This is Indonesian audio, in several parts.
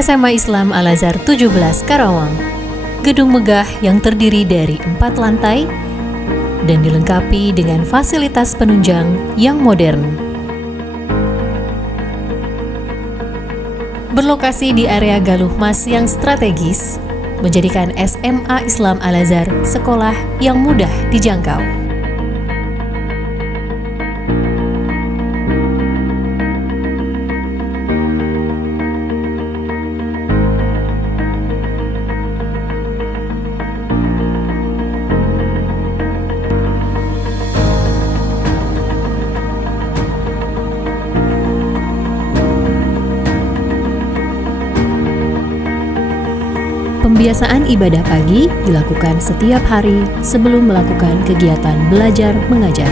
SMA Islam Al-Azhar 17 Karawang. Gedung megah yang terdiri dari 4 lantai dan dilengkapi dengan fasilitas penunjang yang modern. Berlokasi di area Galuh Mas yang strategis, menjadikan SMA Islam Al-Azhar sekolah yang mudah dijangkau. Pembiasaan ibadah pagi dilakukan setiap hari sebelum melakukan kegiatan belajar mengajar.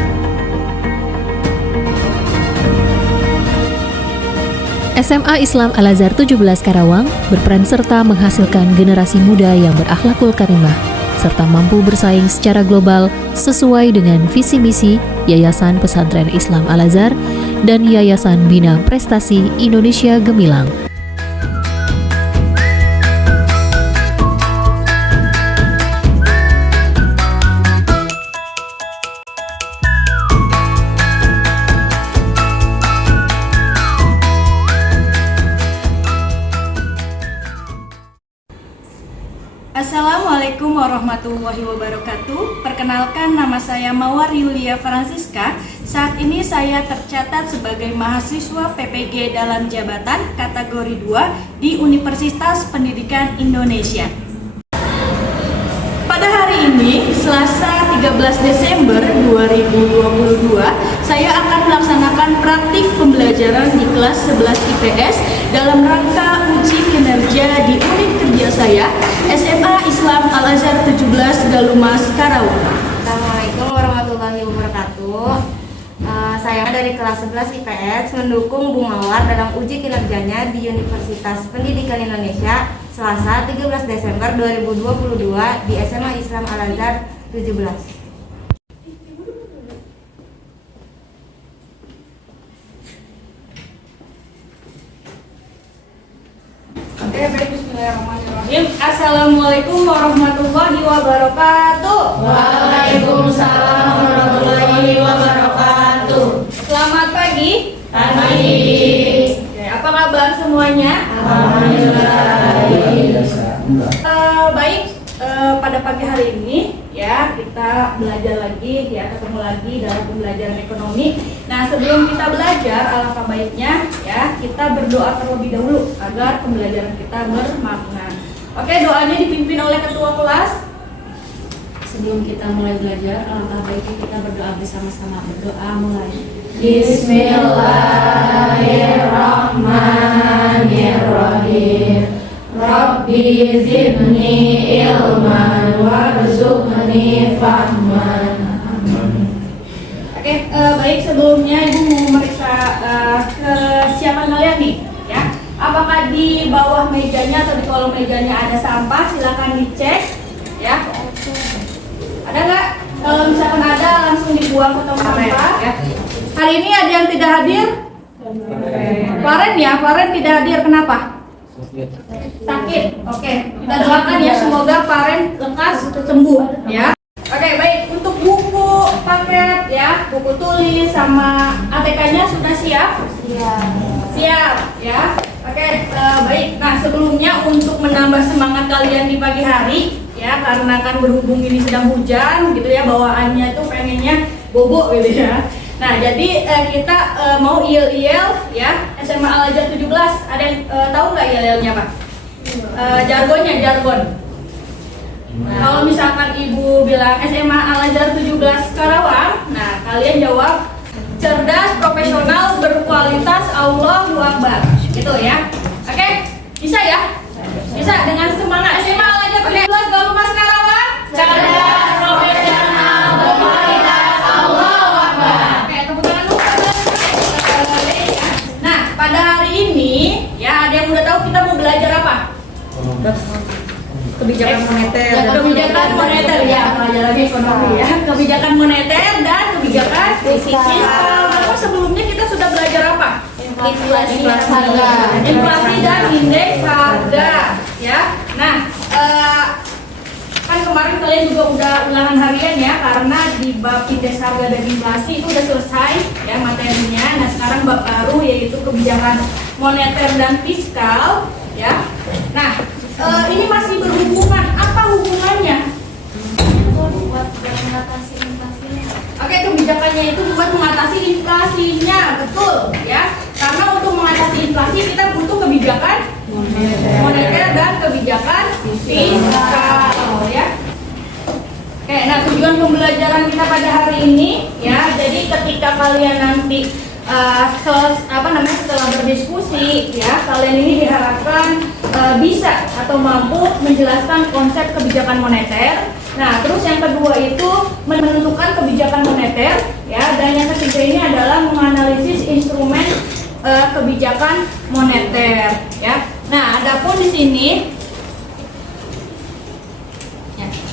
SMA Islam Al-Azhar 17 Karawang berperan serta menghasilkan generasi muda yang berakhlakul karimah serta mampu bersaing secara global sesuai dengan visi misi Yayasan Pesantren Islam Al-Azhar dan Yayasan Bina Prestasi Indonesia Gemilang. Assalamualaikum warahmatullahi wabarakatuh. Perkenalkan, nama saya Mawar Yulia Francisca. Saat ini saya tercatat sebagai mahasiswa PPG dalam jabatan kategori 2 di Universitas Pendidikan Indonesia. Pada hari ini, Selasa 13 Desember 2022, saya akan melaksanakan praktik pembelajaran di kelas 11 IPS dalam rangka uji kinerja di unit kerja saya, SMA Islam Al-Azhar 17 Galuh Mas Karawang. Assalamualaikum warahmatullahi wabarakatuh. Saya dari kelas 11 IPS mendukung Bung Mawar dalam uji kinerjanya di Universitas Pendidikan Indonesia Selasa 13 Desember 2022 di SMA Islam Al-Azhar 17. Oke, baik, bismillahirrahmanirrahim. Assalamualaikum warahmatullahi wabarakatuh. Waalaikumsalam warahmatullahi wabarakatuh. Selamat pagi. Pagi. Oke, apa kabar semuanya? Alhamdulillah. Baik, pada pagi hari ini ya kita belajar lagi, ya ketemu lagi dalam pembelajaran ekonomi. Nah, sebelum kita belajar, alangkah baiknya ya kita berdoa terlebih dahulu agar pembelajaran kita bermakna. Oke, doanya dipimpin oleh ketua kelas. Sebelum kita mulai belajar, alangkah baiknya kita berdoa bersama-sama. Berdoa mulai. Bismillahirrahmanirrahim. Rabbi zidni ilman warzuqni fahman. Oke, baik, sebelumnya Ibu mau memeriksa kesiapan kalian nih, ya. Apakah di bawah mejanya atau di kolong mejanya ada sampah? Silakan dicek, ya. Ada nggak? Kalau misalkan ada, langsung dibuang ke tong sampah. Ya. Hari ini ada yang tidak hadir? Faren ya, Faren tidak hadir. Kenapa? Sakit. Oke, kita doakan ya semoga Faren lekas sembuh, ya. Oke, baik, untuk buku paket ya, buku tulis sama ATK-nya sudah siap? Siap, ya. Oke, baik. Nah, sebelumnya untuk menambah semangat kalian di pagi hari ya, karena kan berhubung ini sedang hujan gitu ya, bawaannya tuh pengennya bobo gitu ya. Nah, jadi kita mau IEL ya, SMA Al-Azhar 17. Ada yang tahu nggak IEL-nya, Pak? Jargon. Kalau misalkan Ibu bilang SMA Al-Azhar 17 Karawang, nah kalian jawab cerdas, profesional, berkualitas, Allahu Akbar. Gitu ya. Oke? Bisa ya? Bisa dengan semangat. SMA Al-Azhar 17 Galuh Mas Karawang. Cerdas, profesional, berkualitas, Allahu Akbar. Oke, tepuk tangan dulu. Nah, pada hari ini ya ada yang udah tahu kita mau belajar apa? Kebijakan moneter. Kebijakan moneter ya, pelajaran ekonomi ya. Kebijakan moneter dan kebijakan fiskal. Lalu sebelumnya kita sudah belajar apa? inflasi harga. Inflasi dan indeks harga, ya. Nah, kan kemarin kalian juga udah ulangan harian ya, karena di bab indeks harga dan inflasi itu udah selesai ya materinya. Nah, sekarang bab baru yaitu kebijakan moneter dan fiskal, ya. Nah, ini masih berhubungan. Apa hubungannya? Oke, kebijakannya itu buat mengatasi inflasinya, betul ya. Karena untuk mengatasi inflasi kita butuh kebijakan moneter dan kebijakan fiskal ya. Oke, nah tujuan pembelajaran kita pada hari ini ya. Jadi ketika kalian nanti setelah berdiskusi ya, kalian ini diharapkan bisa atau mampu menjelaskan konsep kebijakan moneter. Nah, terus yang kedua itu menentukan kebijakan moneter ya, dan yang ketiga ini adalah menganalisis instrumen kebijakan moneter ya. Nah, adapun di sini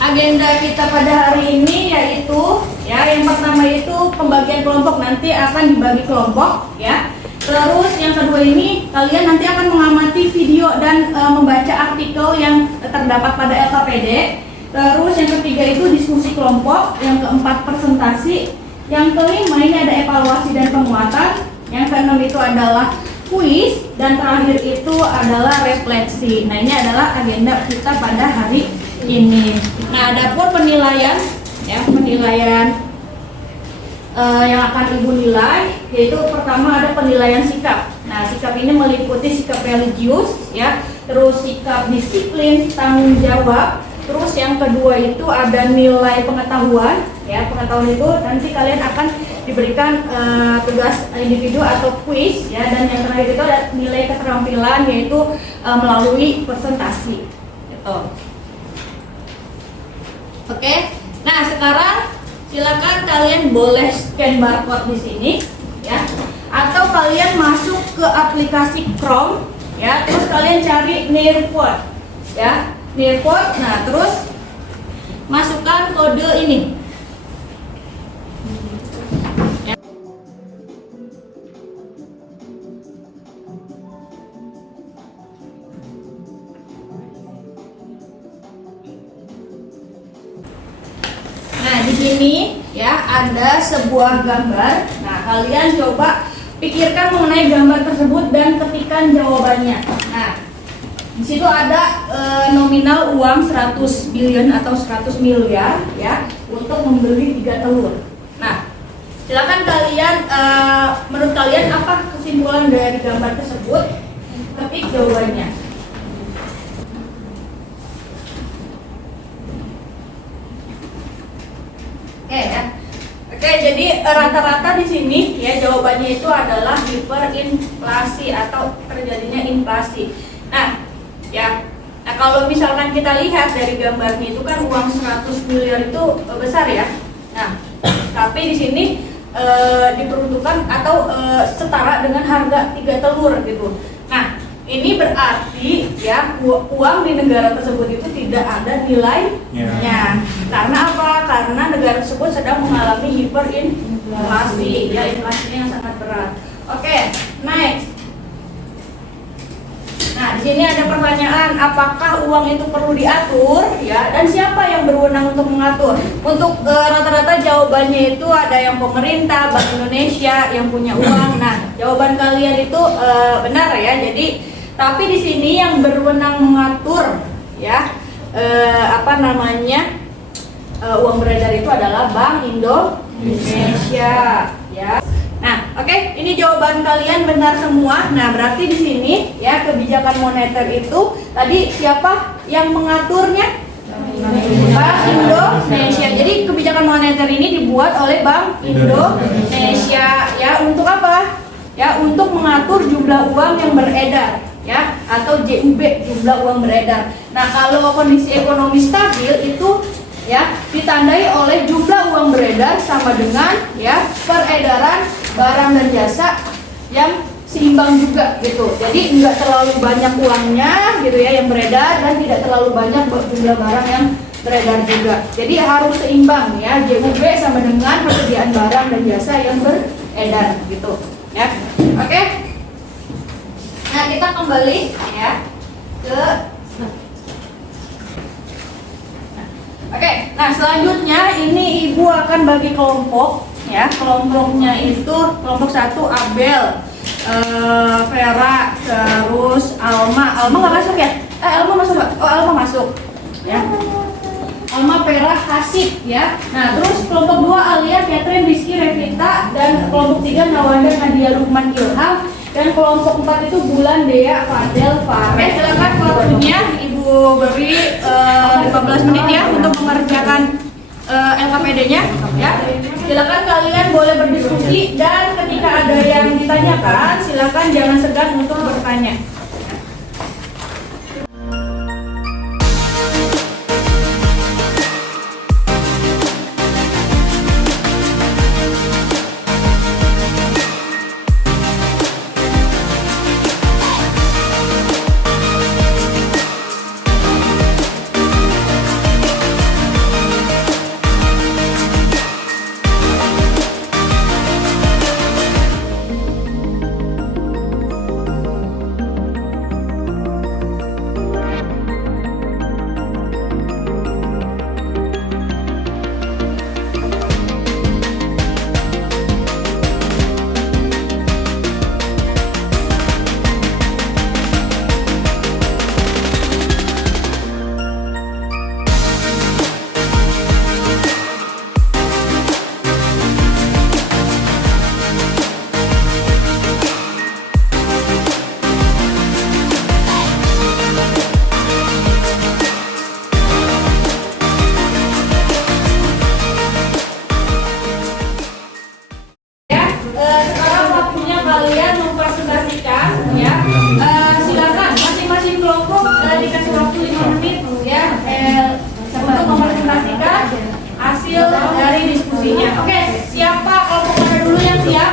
agenda kita pada hari ini yaitu ya, yang pertama itu pembagian kelompok, nanti akan dibagi kelompok ya. Terus yang kedua ini kalian nanti akan mengamati video dan membaca artikel yang terdapat pada LKPD. Terus yang ketiga itu diskusi kelompok, yang keempat presentasi, yang kelima ini ada evaluasi dan penguatan, yang keenam itu adalah kuis, dan terakhir itu adalah refleksi. Nah, ini adalah agenda kita pada hari ini. Nah, adapun penilaian ya, penilaian yang akan ibu nilai yaitu pertama ada penilaian sikap. Nah, sikap ini meliputi sikap religius ya, terus sikap disiplin, tanggung jawab. Terus yang kedua itu ada nilai pengetahuan ya, pengetahuan itu nanti kalian akan diberikan tugas individu atau kuis ya, dan yang terakhir itu ada nilai keterampilan yaitu melalui presentasi gitu. Oke, nah sekarang silakan kalian boleh scan barcode di sini ya, atau kalian masuk ke aplikasi Chrome ya, terus kalian cari Nearpod ya, Nearpod. Nah, terus masukkan kode ini. Ya. Nah, di sini ya ada sebuah gambar. Nah, kalian coba pikirkan mengenai gambar tersebut dan ketikkan jawabannya. Nah, di situ ada nominal uang 100 billion atau 100 miliar ya untuk membeli 3 telur. Nah, silakan kalian menurut kalian apa kesimpulan dari gambar tersebut? Ketik jawabannya. Oke ya. Oke, jadi rata-rata di sini ya jawabannya itu adalah hiperinflasi atau terjadinya inflasi. Nah, ya. Nah, kalau misalkan kita lihat dari gambarnya itu kan uang 100 miliar itu besar ya. Nah, tapi di sini diperuntukkan atau setara dengan harga 3 telur gitu. Nah, ini berarti ya uang di negara tersebut itu tidak ada nilainya. Karena apa? Karena negara tersebut sedang mengalami hiperinflasi, ya inflasinya yang sangat berat. Oke, next. Nah, di sini ada pertanyaan, apakah uang itu perlu diatur ya, dan siapa yang berwenang untuk mengatur? Untuk rata-rata jawabannya itu ada yang pemerintah, Bank Indonesia yang punya uang. Nah, jawaban kalian itu benar ya. Jadi, tapi di sini yang berwenang mengatur ya uang beredar itu adalah Bank Indonesia ya. Nah, oke, ini jawaban kalian benar semua. Nah, berarti di sini ya kebijakan moneter itu tadi siapa yang mengaturnya? Bank Indonesia. Jadi kebijakan moneter ini dibuat oleh Bank Indonesia ya, untuk apa? Ya, untuk mengatur jumlah uang yang beredar ya, atau JUB, jumlah uang beredar. Nah, kalau kondisi ekonomi stabil itu ya ditandai oleh jumlah uang beredar sama dengan ya peredaran barang dan jasa yang seimbang juga gitu. Jadi nggak terlalu banyak uangnya gitu ya yang beredar, dan tidak terlalu banyak jumlah barang yang beredar juga. Jadi harus seimbang ya, JUB sama dengan persediaan barang dan jasa yang beredar gitu ya. Oke. kembali ya ke. Oke, nah selanjutnya ini ibu akan bagi kelompok ya. Kelompoknya itu kelompok 1 Abel, Vera, terus Alma. Alma nggak masuk ya? Alma masuk nggak? Oh, Alma masuk ya. Alma, Vera, Hasib ya. Nah, terus kelompok 2 Alia, Catherine, Rizky, Revita, dan kelompok 3 Nawanda, Nadia, Lukman, Ilham, dan kelompok 4 itu Bulan, Dea, Fadel, Fareh. Silakan waktunya Ibu beri 15 menit ya untuk mengerjakan LKPD-nya ya. Silakan kalian boleh berdiskusi dan ketika ada yang ditanyakan, silakan jangan segan untuk bertanya. Sekarang waktunya kalian mempresentasikan ya. Silakan masing-masing kelompok dikasih waktu 5 menit ya untuk mempresentasikan hasil dari diskusinya. Oke, siapa kelompok mana dulu yang siap?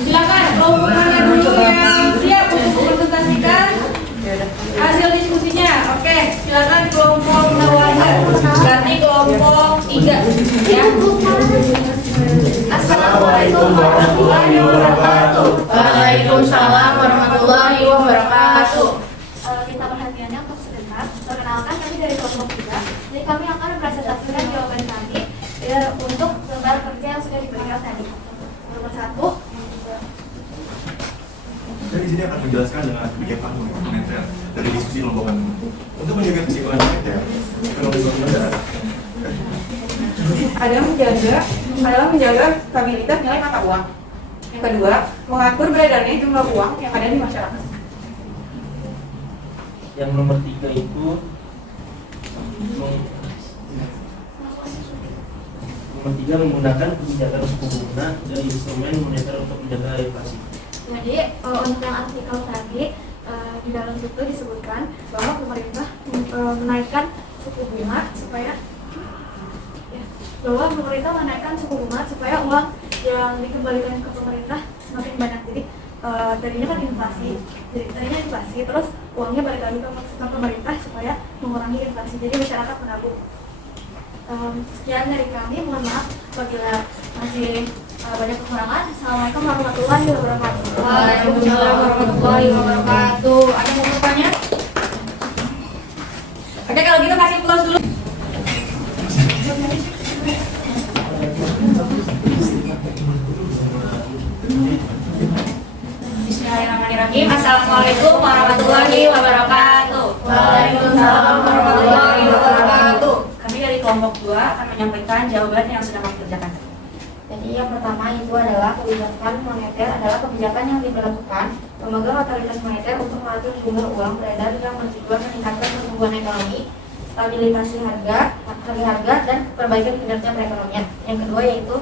Silakan kelompok mana dulu yang siap untuk mempresentasikan hasil diskusinya. Oke, silakan kelompok Nawanda. Berarti kelompok 3 ya. Assalamualaikum warahmatullahi wabarakatuh. Waalaikumsalam warahmatullahi wabarakatuh. Kita perhatiannya untuk sebentar. Perkenalkan kami dari kelompok 3. Jadi kami akan mempresentasikan jawaban kami untuk lembar kerja yang sudah diberikan tadi. Nomor 1. Saya di sini akan menjelaskan dengan kebijakan moneter dari diskusi kelompokan untuk menjaga keseimbangan moneter ekonomi negara. adalah menjaga stabilitas nilai mata uang. Yang kedua, mengatur beredarnya jumlah uang yang ada di masyarakat. Yang nomor 3 itu nomor 3 menggunakan kebijakan suku bunga dari instrumen moneter untuk menjaga inflasi. Jadi untuk yang artikel tadi di dalam situ disebutkan bahwa pemerintah menaikkan suku bunga supaya uang yang dikembalikan ke pemerintah semakin banyak. Jadi tadinya kan inflasi, terus uangnya balik lagi ke pemerintah supaya mengurangi inflasi. Jadi masyarakat menabung. Sekian dari kami, mohon maaf apabila masih banyak kekurangan. Assalamualaikum warahmatullahi wabarakatuh. Waalaikumsalam warahmatullahi wabarakatuh. Ada yang mau bertanya? Oke, kalau gitu kasih close dulu. Bismillahirrahmanirrahim. Assalamualaikum warahmatullahi wabarakatuh. Waalaikumsalam warahmatullahi wabarakatuh. Kami dari kelompok 2 akan menyampaikan jawaban yang sudah kami kerjakan. Jadi yang pertama itu adalah kebijakan moneter adalah kebijakan yang diberlakukan lembaga otoritas moneter untuk mengatur jumlah uang beredar yang bertujuan meningkatkan pertumbuhan ekonomi, stabilisasi harga, dan perbaikan kinerja perekonomian. Yang kedua yaitu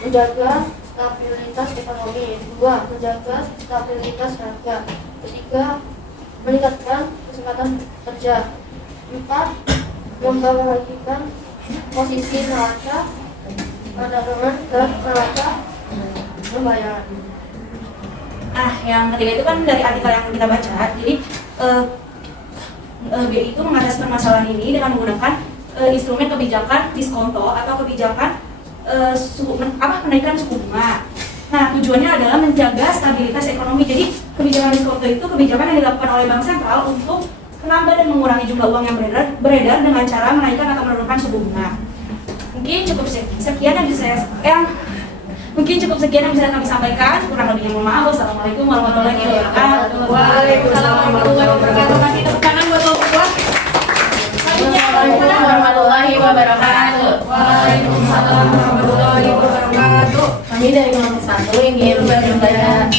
menjaga stabilitas ekonomi. Dua, menjaga stabilitas harga. Ketiga, meningkatkan kesempatan kerja. Empat, membagikan posisi neraca perdagangan dan neraca pembayaran. Yang ketiga itu kan dari artikel yang kita baca. Jadi BI itu mengatasi permasalahan ini dengan menggunakan instrumen kebijakan diskonto atau kebijakan menaikkan suku bunga. Nah, tujuannya adalah menjaga stabilitas ekonomi. Jadi, kebijakan diskon itu kebijakan yang dilakukan oleh Bank Sentral untuk menambah dan mengurangi jumlah uang yang beredar dengan cara menaikkan atau menurunkan suku bunga. Mungkin cukup sekian yang bisa kami sampaikan. Kurang lebihnya mohon maaf. Wassalamualaikum warahmatullahi wabarakatuh. Waalaikumsalam warahmatullahi wabarakatuh. Kasih tepuk tangan buat kelompok. Waalaikumsalam warahmatullahi wabarakatuh. Waalaikumsalam warahmatullahi wabarakatuh. Kami dari kelompok 1 ingin menyampaikan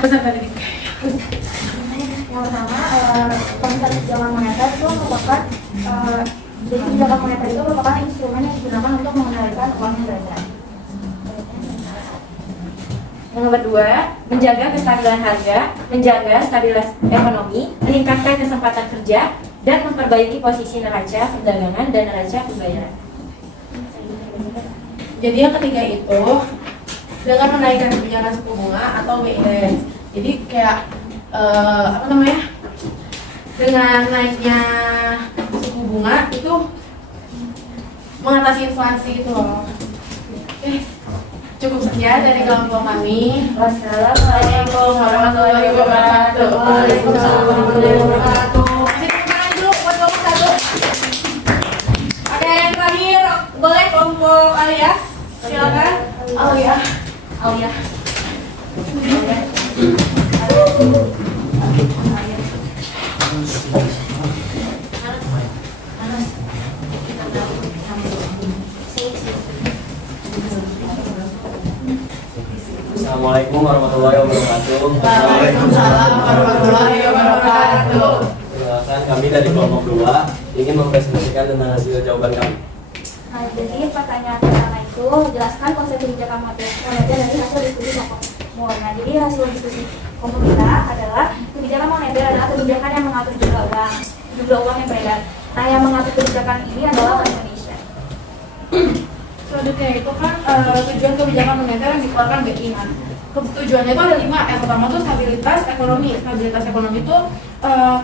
pesan tadi. Yang pertama, konsep kebijakan moneter itu merupakan jadi kebijakan moneter itu merupakan instrumen yang digunakan untuk mengendalikan uang yang beredar. Yang kedua, menjaga kestabilan harga, menjaga stabilitas ekonomi, meningkatkan kesempatan kerja, dan memperbaiki posisi neraca perdagangan dan neraca pembayaran. Jadi yang ketiga itu dengan menaikkan kebijakan suku bunga atau BI. Jadi kayak dengan naiknya suku bunga itu mengatasi inflasi itu loh. Oke, cukup sekian dari kelompok kami. Wassalamualaikum warahmatullahi wabarakatuh. Waalaikumsalam warahmatullahi wabarakatuh. Kasih tepuk tangan dulu buat kelompok 1. Oke, yang terakhir boleh kelompok Alia. Silakan. Alia. Assalamualaikum warahmatullahi wabarakatuh. Waalaikumsalam warahmatullahi wabarakatuh. Perkenalkan, kami dari kelompok 2 ingin mempresentasikan tentang hasil jawaban kami. Nah, jadi pertanyaan pertama itu jelaskan konsep kebijakan moneter dari hasil diskusi kelompok. Nah, jadi hasil diskusi kelompok kita adalah kebijakan moneter adalah kebijakan yang mengatur jumlah uang yang beredar. Nah, yang mengatur kebijakan ini adalah Bank Indonesia. Selanjutnya itu kan tujuan kebijakan moneter yang dikeluarkan BI. Tujuannya itu ada 5. Yang pertama itu stabilitas ekonomi. Stabilitas ekonomi itu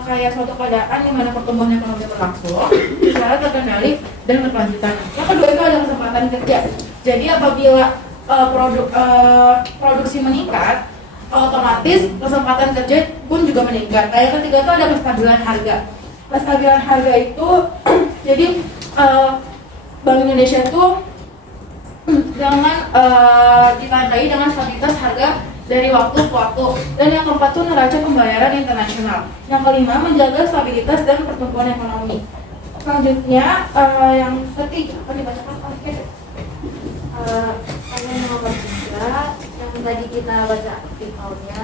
kayak suatu keadaan di mana pertumbuhan ekonomi berlangsung secara terkendali dan berkelanjutan. Yang kedua itu ada kesempatan kerja. Jadi apabila produksi meningkat, otomatis kesempatan kerja pun juga meningkat. Nah, yang ketiga itu ada kestabilan harga. Kestabilan harga itu jadi Bank Indonesia itu dengan ditandai dengan stabilitas harga dari waktu ke waktu. Dan yang keempat itu neraca pembayaran internasional. Yang kelima menjaga stabilitas dan pertumbuhan ekonomi. Selanjutnya yang ketiga akan dibacakan oleh Kevin. Yang nomor 3 yang tadi kita baca artikelnya,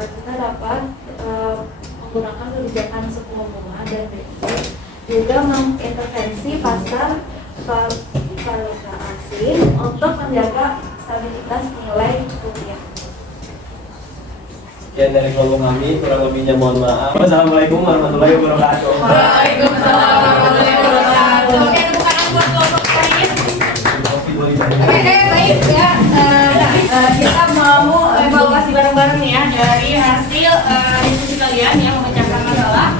kita dapat menggunakan kebijakan suku bunga dan BI juga mengintervensi pasar valuta asing untuk menjaga stabilitas nilai rupiah. Sekian dari kelompok kami, kurang lebihnya mohon maaf. Wassalamualaikum warahmatullahi wabarakatuh. Waalaikumsalam warahmatullahi wabarakatuh. Oke, tepuk tangan buat kelompok lain. Oke, Baik ya. Kita mau evaluasi bareng-bareng ya dari hasil diskusi kalian yang memecahkan masalah.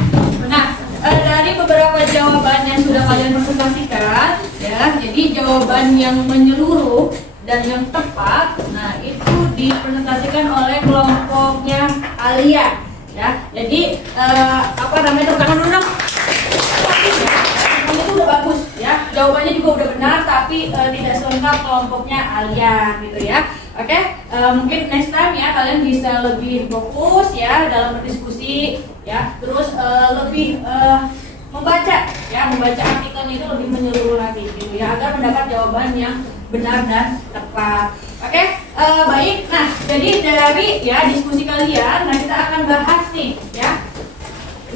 Nah, dari beberapa jawaban yang sudah kalian presentasikan, ya, jadi jawaban yang menyeluruh dan yang tepat, nah itu dipresentasikan oleh kelompoknya Alia, ya. Jadi tepuk tangan dulu dong. Itu udah bagus, ya. Jawabannya juga udah benar, tapi tidak selengkap kelompoknya Alia, gitu ya. Oke, mungkin next time ya kalian bisa lebih fokus ya dalam berdiskusi, ya. Terus lebih membaca artikelnya itu lebih menyeluruh lagi, gitu ya, agar mendapat jawaban yang benar dan tepat. Oke, baik. Nah, jadi dari ya diskusi kalian, nah kita akan bahas nih, ya.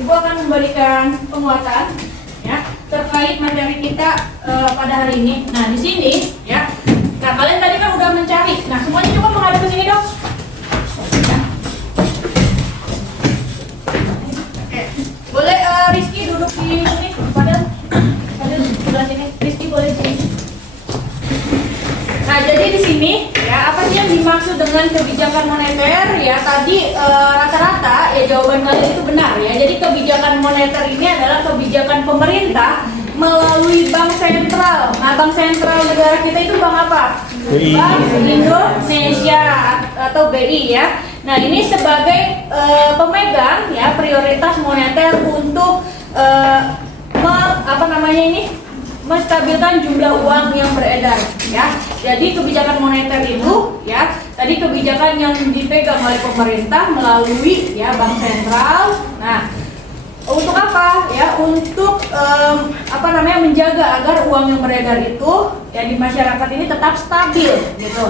Ibu akan memberikan penguatan, ya, terkait materi kita pada hari ini. Nah, di sini, ya. Nah, kalian tadi kan udah mencari. Nah, semuanya coba menghadap ke sini dong. Ya. Oke, boleh Rizky duduk di sini. Padahal sebelah sini. Rizky boleh di sini. Nah, jadi di sini ya apa sih yang dimaksud dengan kebijakan moneter ya? Tadi rata-rata ya jawaban kalian itu benar ya. Jadi kebijakan moneter ini adalah kebijakan pemerintah melalui bank sentral. Nah, bank sentral negara kita itu bank apa? BI. Bank Indonesia atau BI ya. Nah, ini sebagai pemegang ya prioritas moneter untuk menstabilkan jumlah uang yang beredar ya. Jadi kebijakan moneter itu ya, tadi kebijakan yang dipegang oleh pemerintah melalui ya bank sentral. Nah, untuk apa ya? Untuk menjaga agar uang yang beredar itu ya di masyarakat ini tetap stabil gitu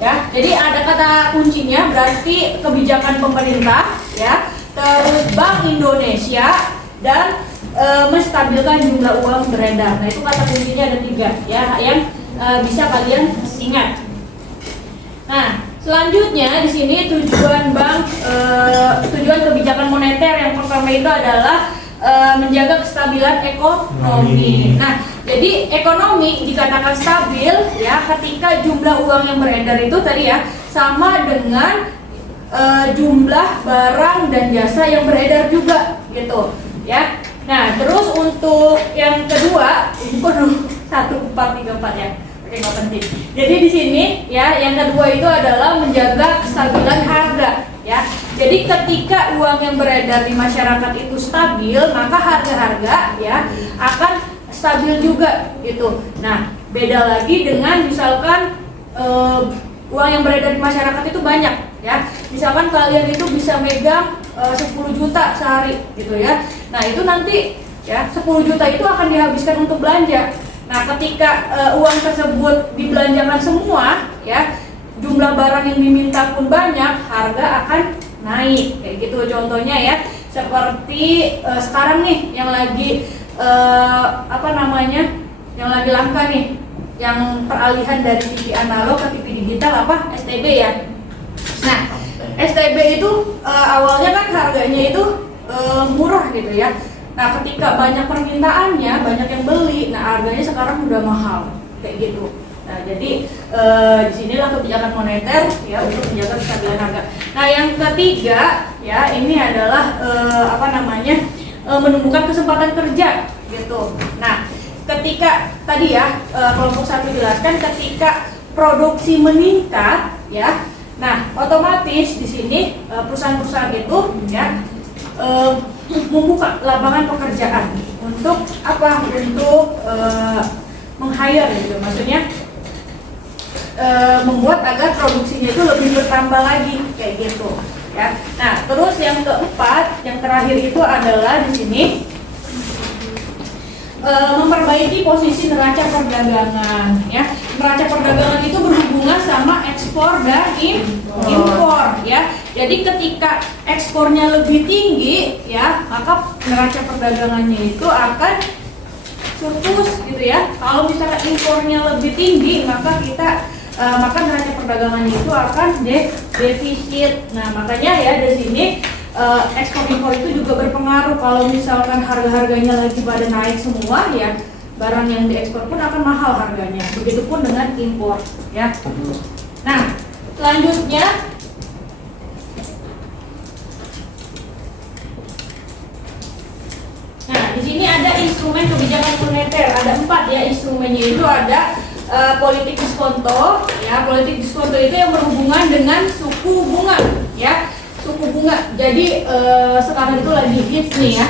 ya. Jadi ada kata kuncinya, berarti kebijakan pemerintah ya, terus Bank Indonesia dan menstabilkan jumlah uang beredar. Nah, itu kata kuncinya ada 3 ya yang bisa kalian ingat. Nah, selanjutnya di sini tujuan kebijakan moneter yang pertama itu adalah menjaga kestabilan ekonomi. Nah, jadi ekonomi dikatakan stabil ya ketika jumlah uang yang beredar itu tadi ya sama dengan jumlah barang dan jasa yang beredar juga gitu ya. Nah, terus untuk yang kedua, ini kok 1, 4, 3, 4 ya. Oke, nggak penting. Jadi di sini ya, yang kedua itu adalah menjaga kestabilan harga ya. Jadi ketika uang yang beredar di masyarakat itu stabil, maka harga-harga ya akan stabil juga gitu. Nah, beda lagi dengan misalkan uang yang beredar di masyarakat itu banyak ya. Misalkan kalian itu bisa megang 10 juta sehari gitu ya. Nah, itu nanti ya 10 juta itu akan dihabiskan untuk belanja. Nah, ketika uang tersebut dibelanjakan semua ya, jumlah barang yang diminta pun banyak, harga akan naik kayak gitu. Contohnya ya, seperti sekarang nih yang lagi yang lagi langka nih, yang peralihan dari TV analog ke TV digital apa? STB ya. Nah, STB itu awalnya kan harganya itu murah gitu ya. Nah, ketika banyak permintaannya, banyak yang beli, nah harganya sekarang udah mahal kayak gitu. Nah, jadi disinilah kebijakan moneter ya untuk menjaga kestabilan harga. Nah, yang ketiga ya ini adalah menumbuhkan kesempatan kerja gitu. Nah, ketika tadi ya kelompok 1 jelaskan ketika produksi meningkat ya. Nah, otomatis di sini perusahaan-perusahaan itu ya membuka lapangan pekerjaan untuk apa? Untuk meng-hire gitu. Maksudnya membuat agar produksinya itu lebih bertambah lagi kayak gitu ya. Nah, terus yang keempat, yang terakhir itu adalah di sini memperbaiki posisi neraca perdagangan ya. Neraca perdagangan itu berhubungan sama ekspor dan impor ya. Jadi ketika ekspornya lebih tinggi ya, maka neraca perdagangannya itu akan surplus gitu ya. Kalau misalnya impornya lebih tinggi, maka maka neraca perdagangannya itu akan defisit. Nah, makanya ya di sini ekspor impor itu juga berpengaruh. Kalau misalkan harga-harganya lagi pada naik semua ya, barang yang diekspor pun akan mahal harganya. Begitupun dengan impor ya. Nah, selanjutnya di sini ada instrumen kebijakan moneter. Ada 4 ya instrumennya, itu ada politik diskonto ya. Politik diskonto itu yang berhubungan dengan suku bunga ya. Suku bunga. Jadi sekarang itu lagi hits nih ya.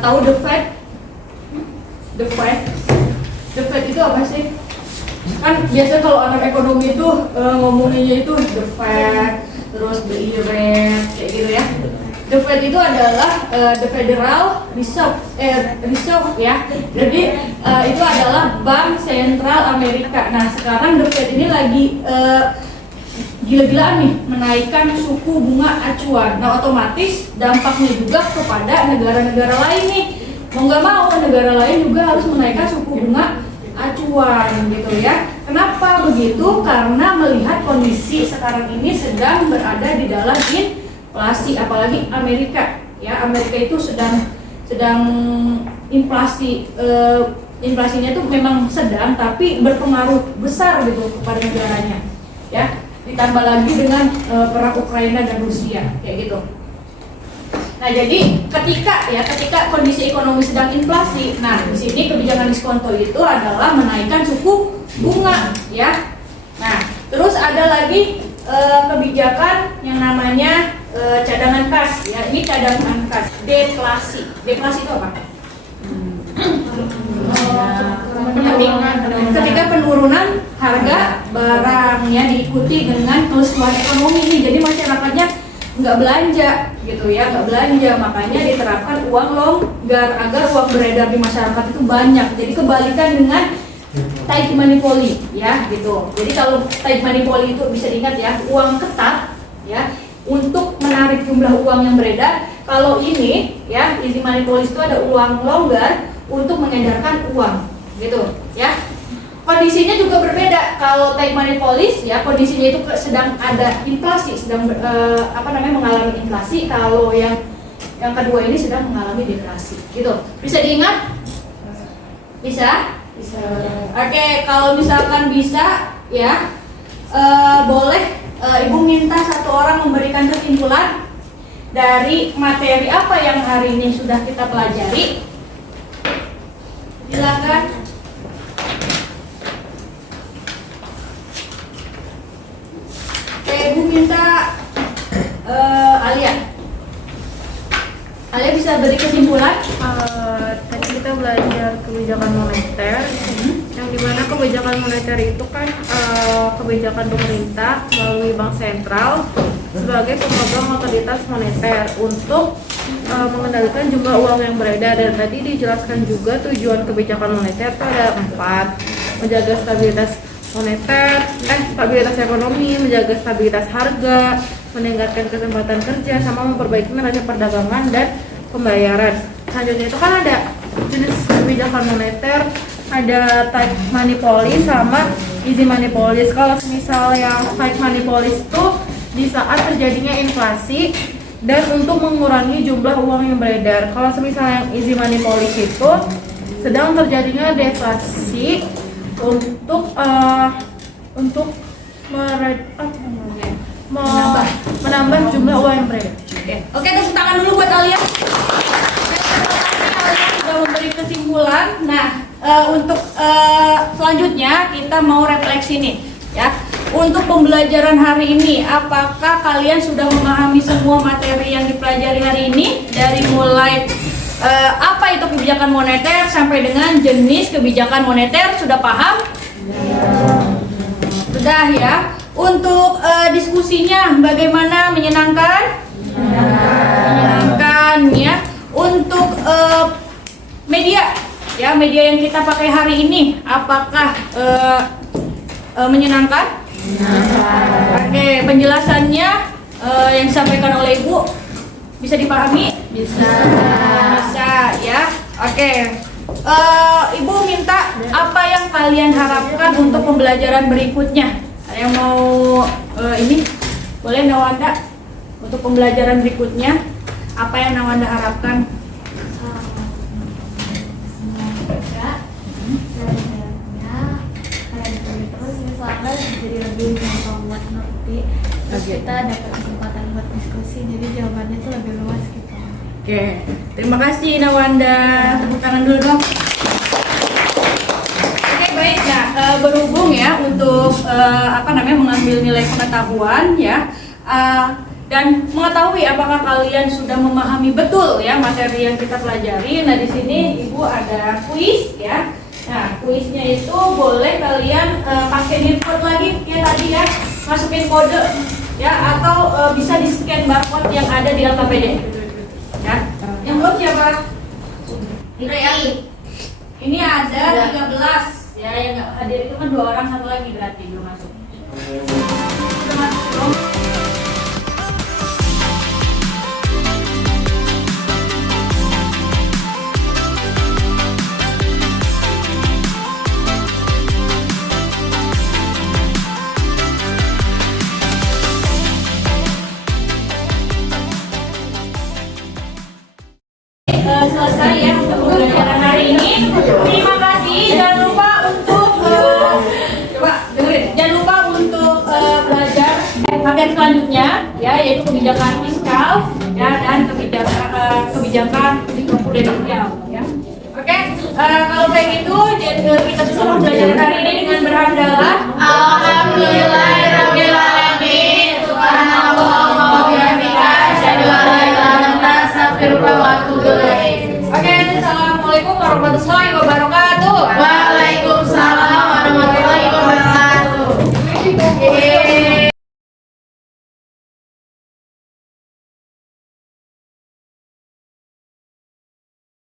Tahu The Fed? The Fed itu apa sih? Kan biasa kalau anak ekonomi itu ngomonginnya itu The Fed, terus the rate kayak gitu ya. The Fed itu adalah the Federal Reserve ya. Jadi itu adalah Bank Sentral Amerika. Nah, sekarang The Fed ini lagi gila-gilaan nih menaikkan suku bunga acuan. Nah, otomatis dampaknya juga kepada negara-negara lain nih. Mau nggak mau negara lain juga harus menaikkan suku bunga acuan gitu ya. Kenapa begitu? Karena melihat kondisi sekarang ini sedang berada di dalam inflasi, apalagi Amerika ya. Amerika itu sedang inflasi, inflasinya itu memang sedang tapi berpengaruh besar gitu kepada negaranya ya. Ditambah lagi dengan perang Ukraina dan Rusia kayak gitu. Nah, jadi ketika kondisi ekonomi sedang inflasi, nah di sini kebijakan diskonto itu adalah menaikkan suku bunga, ya. Nah, terus ada lagi kebijakan yang namanya cadangan kas, ya. Ini cadangan kas, deflasi. Deflasi itu apa? Ketika penurunan harga barangnya diikuti dengan keluasan ekonomi ini, jadi masyarakatnya nggak belanja gitu ya, nggak belanja, makanya diterapkan uang longgar agar uang beredar di masyarakat itu banyak. Jadi kebalikan dengan tight money policy ya gitu. Jadi kalau tight money policy itu bisa diingat ya, uang ketat ya untuk menarik jumlah uang yang beredar. Kalau ini ya easy money policy itu ada uang longgar untuk mengedarkan uang gitu ya. Kondisinya juga berbeda. Kalau tight money policy ya kondisinya itu sedang ada inflasi, sedang mengalami inflasi. Kalau yang kedua ini sedang mengalami deflasi gitu. Bisa diingat? Bisa? Bisa. Oke, kalau misalkan bisa ya boleh Ibu minta satu orang memberikan kesimpulan dari materi apa yang hari ini sudah kita pelajari. Silakan. Ibu minta Alia bisa beri kesimpulan. Tadi kita belajar kebijakan moneter, yang dimana kebijakan moneter itu kan kebijakan pemerintah melalui bank sentral sebagai pemegang otoritas moneter untuk mengendalikan jumlah uang yang beredar. Dan tadi dijelaskan juga tujuan kebijakan moneter itu ada 4: menjaga stabilitas moneter, stabilitas ekonomi, menjaga stabilitas harga, meningkatkan kesempatan kerja, sama memperbaiki neraca perdagangan dan pembayaran. Selanjutnya itu kan ada jenis kebijakan moneter, ada tight money policy sama easy money policy. Kalau misal yang tight money policy itu di saat terjadinya inflasi dan untuk mengurangi jumlah uang yang beredar. Kalau semisal yang easy money policy itu sedang terjadinya deflasi untuk menambah jumlah uang yang beredar. Oke, tepuk tangan dulu buat Alia. Alia sudah memberi kesimpulan. Nah, untuk selanjutnya kita mau refleksi nih, ya. Untuk pembelajaran hari ini, apakah kalian sudah memahami semua materi yang dipelajari hari ini dari mulai apa itu kebijakan moneter sampai dengan jenis kebijakan moneter? Sudah paham? Sudah ya. Untuk diskusinya bagaimana? Menyenangkan? Menyenangkan ya. Untuk media ya, media yang kita pakai hari ini apakah menyenangkan? Oke, penjelasannya yang disampaikan oleh Ibu bisa dipahami? Bisa ya. Oke. Ibu minta apa yang kalian harapkan untuk pembelajaran berikutnya? Ada yang mau ini? Boleh Nawanda? Untuk pembelajaran berikutnya, apa yang Nawanda harapkan? Jadi lebih gampang buat ngerti, terus kita dapat kesempatan buat diskusi, jadi jawabannya itu lebih luas gitu. Oke, terima kasih Nawanda. Tepuk tangan dulu dong. Oke, baik. Nah, berhubung ya untuk mengambil nilai pengetahuan ya, dan mengetahui apakah kalian sudah memahami betul ya materi yang kita pelajari. Nah, di sini Ibu ada kuis ya. Nah, kuisnya itu boleh kalian pakai input lagi ya tadi ya, masukin kode ya, atau bisa di scan barcode yang ada di LKPD ya. Yang belum siapa? Reali. Ini ada 13 ya, yang nggak hadir itu kan 2 orang, satu lagi berarti belum masuk. Sudah masuk belum? Selesai ya untuk pembelajaran hari ini. Terima kasih. Jangan lupa untuk jangan lupa untuk belajar materi selanjutnya ya. yaitu kebijakan fiskal ya, dan kebijakan prudensial ya. Oke, kalau kayak gitu kita semua belajar hari ini dengan berhandalan